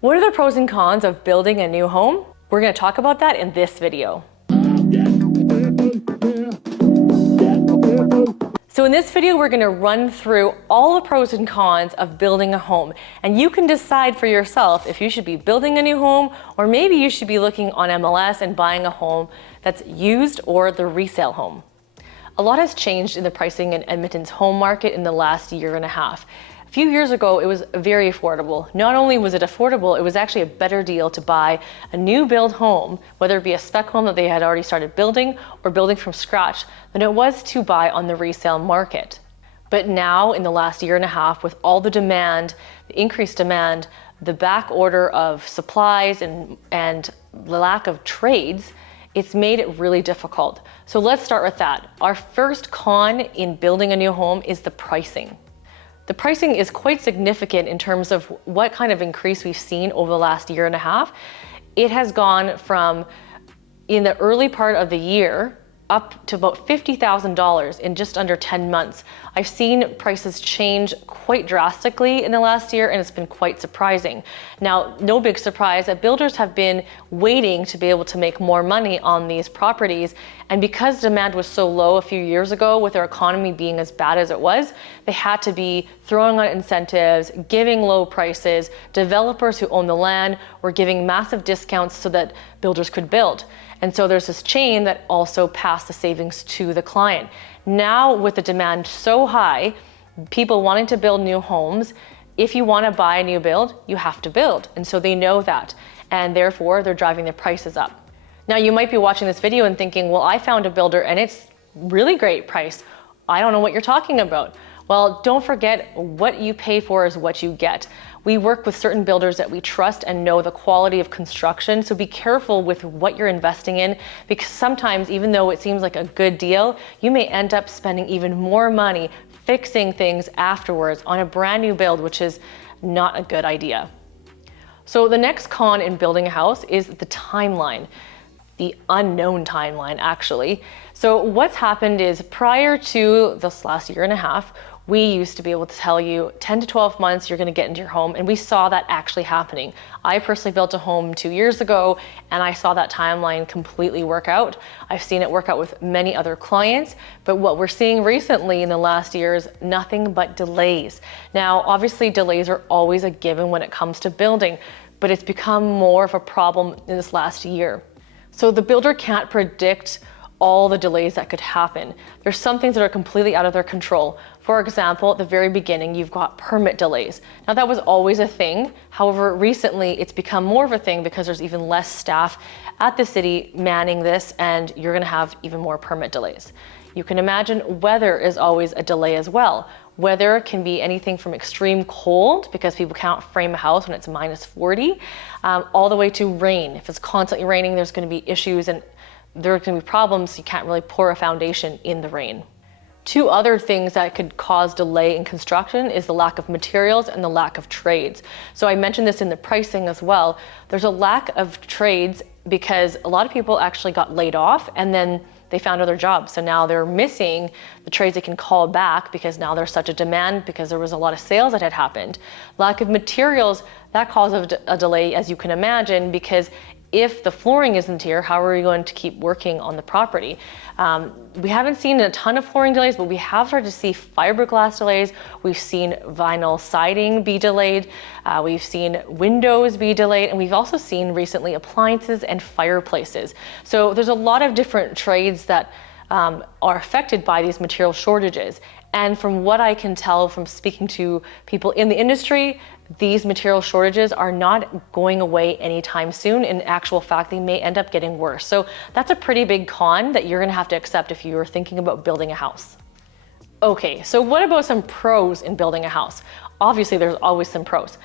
What are the pros and cons of building a new home? We're going to talk about that in this video. So in this video, we're going to run through all the pros and cons of building a home, and you can decide for yourself if you should be building a new home, or maybe you should be looking on MLS and buying a home that's used or the resale home. A lot has changed in the pricing in Edmonton's home market in the last year and a half. A few years ago, it was very affordable. Not only was it affordable, it was actually a better deal to buy a new build home, whether it be a spec home that they had already started building or building from scratch, than it was to buy on the resale market. But now, in the last year and a half, with all the demand, the increased demand, the back order of supplies and the lack of trades, it's made it really difficult. So let's start with that. Our first con in building a new home is the pricing. The pricing is quite significant in terms of what kind of increase we've seen over the last year and a half. It has gone from, in the early part of the year, up to about $50,000 in just under 10 months. I've seen prices change quite drastically in the last year, and it's been quite surprising. Now, no big surprise that builders have been waiting to be able to make more money on these properties, and because demand was so low a few years ago, with our economy being as bad as it was, they had to be throwing out incentives, giving low prices. Developers who own the land were giving massive discounts so that builders could build. And so there's this chain that also passed the savings to the client. Now, with the demand so high, people wanting to build new homes, if you want to buy a new build, you have to build. And so they know that, and therefore they're driving their prices up. Now, you might be watching this video and thinking, well, I found a builder and it's really great price. I don't know what you're talking about. Well, don't forget, what you pay for is what you get. We work with certain builders that we trust and know the quality of construction, so be careful with what you're investing in, because sometimes, even though it seems like a good deal, you may end up spending even more money fixing things afterwards on a brand new build, which is not a good idea. So the next con in building a house is the timeline. The unknown timeline, actually. So what's happened is, prior to this last year and a half, we used to be able to tell you 10 to 12 months you're going to get into your home, and we saw that actually happening. I personally built a home 2 years ago, and I saw that timeline completely work out. I've seen it work out with many other clients, but what we're seeing recently in the last year is nothing but delays. Now, obviously delays are always a given when it comes to building, but it's become more of a problem in this last year. So the builder can't predict all the delays that could happen. There's some things that are completely out of their control. For example, at the very beginning, you've got permit delays. Now, that was always a thing. However, recently it's become more of a thing because there's even less staff at the city manning this, and you're gonna have even more permit delays. You can imagine weather is always a delay as well. Weather can be anything from extreme cold, because people can't frame a house when it's minus 40, all the way to rain. If it's constantly raining, there's going to be issues, and there are going to be problems. You can't really pour a foundation in the rain. Two other things that could cause delay in construction is the lack of materials and the lack of trades. So I mentioned this in the pricing as well. There's a lack of trades because a lot of people actually got laid off, and then they found other jobs. So now they're missing the trades they can call back, because now there's such a demand because there was a lot of sales that had happened. Lack of materials, that caused a delay, as you can imagine, because if the flooring isn't here, how are we going to keep working on the property? We haven't seen a ton of flooring delays, but we have started to see fiberglass delays. We've seen vinyl siding be delayed. We've seen windows be delayed. And we've also seen recently appliances and fireplaces. So there's a lot of different trades that are affected by these material shortages. And from what I can tell from speaking to people in the industry, these material shortages are not going away anytime soon. In actual fact, they may end up getting worse. So that's a pretty big con that you're gonna have to accept if you're thinking about building a house. Okay, so what about some pros in building a house? Obviously, there's always some pros.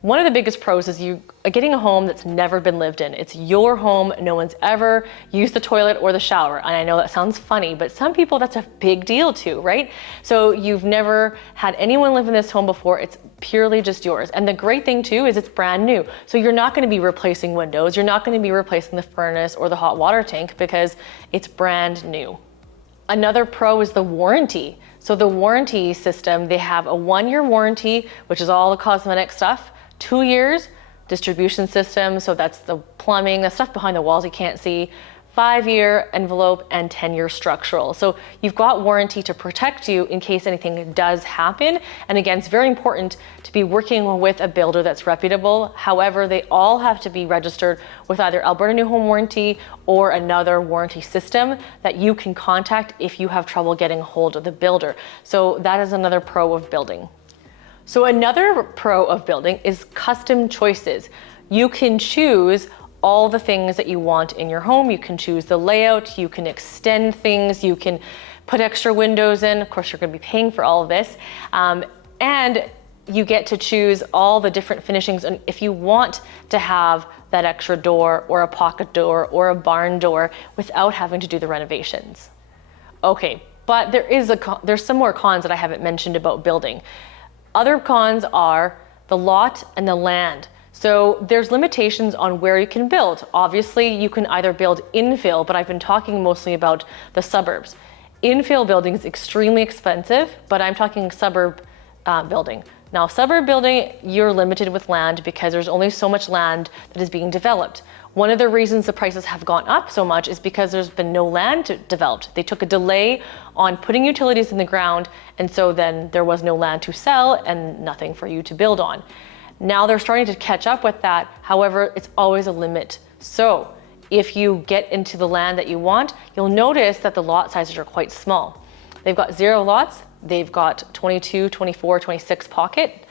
One of the biggest pros is you getting a home that's never been lived in. It's your home. No one's ever used the toilet or the shower. And I know that sounds funny, but some people, that's a big deal too, right? So you've never had anyone live in this home before. It's purely just yours. And the great thing too is it's brand new. So you're not going to be replacing windows. You're not going to be replacing the furnace or the hot water tank because it's brand new. Another pro is the warranty. So the warranty system, they have a 1-year warranty, which is all the cosmetic stuff, 2 years distribution system, so that's the plumbing, the stuff behind the walls you can't see, 5-year envelope, and 10-year structural. So you've got warranty to protect you in case anything does happen. And again, it's very important to be working with a builder that's reputable. However, they all have to be registered with either Alberta New Home Warranty or another warranty system that you can contact if you have trouble getting a hold of the builder. So that is another pro of building. So another pro of building is custom choices. You can choose all the things that you want in your home. You can choose the layout, you can extend things, you can put extra windows in. Of course, you're going to be paying for all of this. And you get to choose all the different finishings. And if you want to have that extra door or a pocket door or a barn door without having to do the renovations. Okay, but there's some more cons that I haven't mentioned about building. Other cons are the lot and the land. So there's limitations on where you can build. Obviously, you can either build infill, but I've been talking mostly about the suburbs. Infill building is extremely expensive, but I'm talking suburb building. Now, suburb building, you're limited with land because there's only so much land that is being developed. One of the reasons the prices have gone up so much is because there's been no land developed. They took a delay on putting utilities in the ground, and so then there was no land to sell and nothing for you to build on. Now they're starting to catch up with that. However, it's always a limit. So if you get into the land that you want, you'll notice that the lot sizes are quite small. They've got 0 lots, they've got 22, 24, 26 pocket,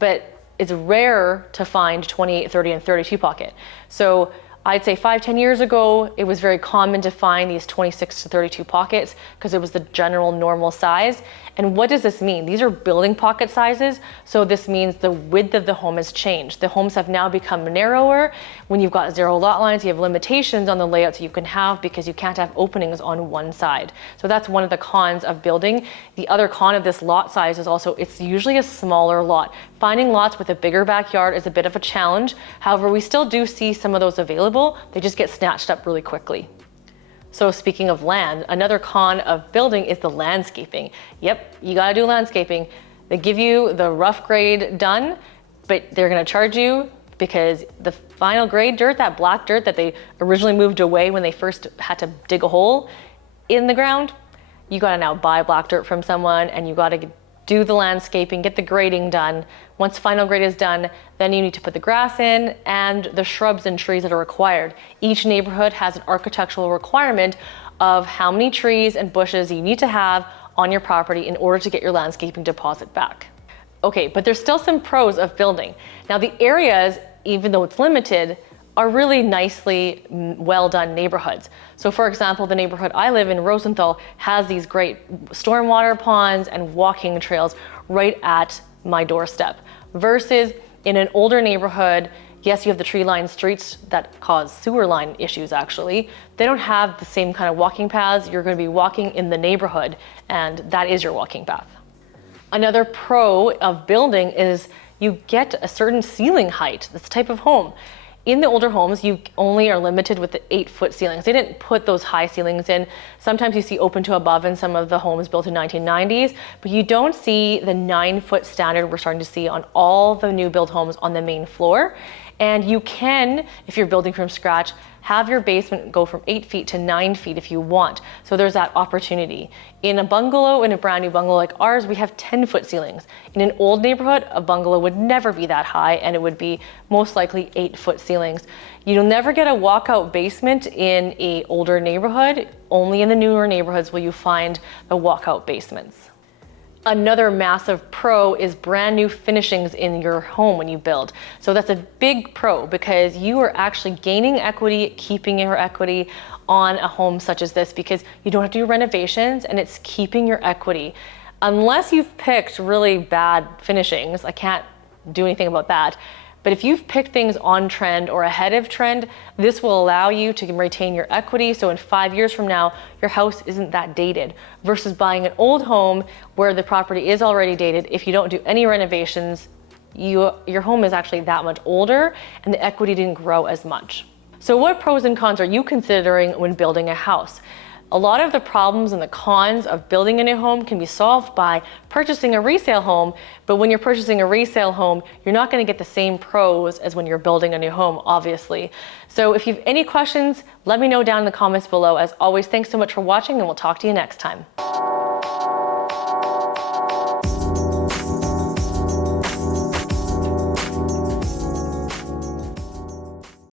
but it's rare to find 28, 30, and 32 pocket. So I'd say 5-10 years ago, it was very common to find these 26 to 32 pockets because it was the general normal size. And what does this mean? These are building pocket sizes. So this means the width of the home has changed. The homes have now become narrower. When you've got 0 lot lines, you have limitations on the layouts you can have because you can't have openings on one side. So that's one of the cons of building. The other con of this lot size is also it's usually a smaller lot. Finding lots with a bigger backyard is a bit of a challenge. However, we still do see some of those available. They just get snatched up really quickly. So speaking of land, another con of building is the landscaping. Yep, you gotta do landscaping. They give you the rough grade done, but they're gonna charge you because the final grade dirt, that black dirt that they originally moved away when they first had to dig a hole in the ground, you gotta now buy black dirt from someone and you gotta do the landscaping, get the grading done. Once final grade is done, then you need to put the grass in and the shrubs and trees that are required. Each neighborhood has an architectural requirement of how many trees and bushes you need to have on your property in order to get your landscaping deposit back. Okay, but there's still some pros of building. Now the areas, even though it's limited, are really nicely well done neighborhoods. So for example, the neighborhood I live in, Rosenthal, has these great stormwater ponds and walking trails right at my doorstep. Versus in an older neighborhood, yes, you have the tree-lined streets that cause sewer line issues actually. They don't have the same kind of walking paths. You're gonna be walking in the neighborhood and that is your walking path. Another pro of building is you get a certain ceiling height, this type of home. In the older homes, you only are limited with the 8-foot ceilings. They didn't put those high ceilings in. Sometimes you see open to above in some of the homes built in 1990s, but you don't see the 9-foot standard we're starting to see on all the new build homes on the main floor. And you can, if you're building from scratch, have your basement go from 8 feet to 9 feet if you want. So there's that opportunity. In a bungalow, in a brand new bungalow like ours, we have 10-foot ceilings. In an old neighborhood, a bungalow would never be that high and it would be most likely 8-foot ceilings. You'll never get a walkout basement in an older neighborhood. Only in the newer neighborhoods will you find the walkout basements. Another massive pro is brand new finishings in your home when you build. So that's a big pro because you are actually gaining equity, keeping your equity on a home such as this because you don't have to do renovations and it's keeping your equity. Unless you've picked really bad finishings, I can't do anything about that. But if you've picked things on trend or ahead of trend, this will allow you to retain your equity. So in 5 years from now, your house isn't that dated versus buying an old home where the property is already dated. If you don't do any renovations, your home is actually that much older and the equity didn't grow as much. So what pros and cons are you considering when building a house? A lot of the problems and the cons of building a new home can be solved by purchasing a resale home, but when you're purchasing a resale home, you're not going to get the same pros as when you're building a new home, obviously. So if you have any questions, let me know down in the comments below. As always, thanks so much for watching, and we'll talk to you next time.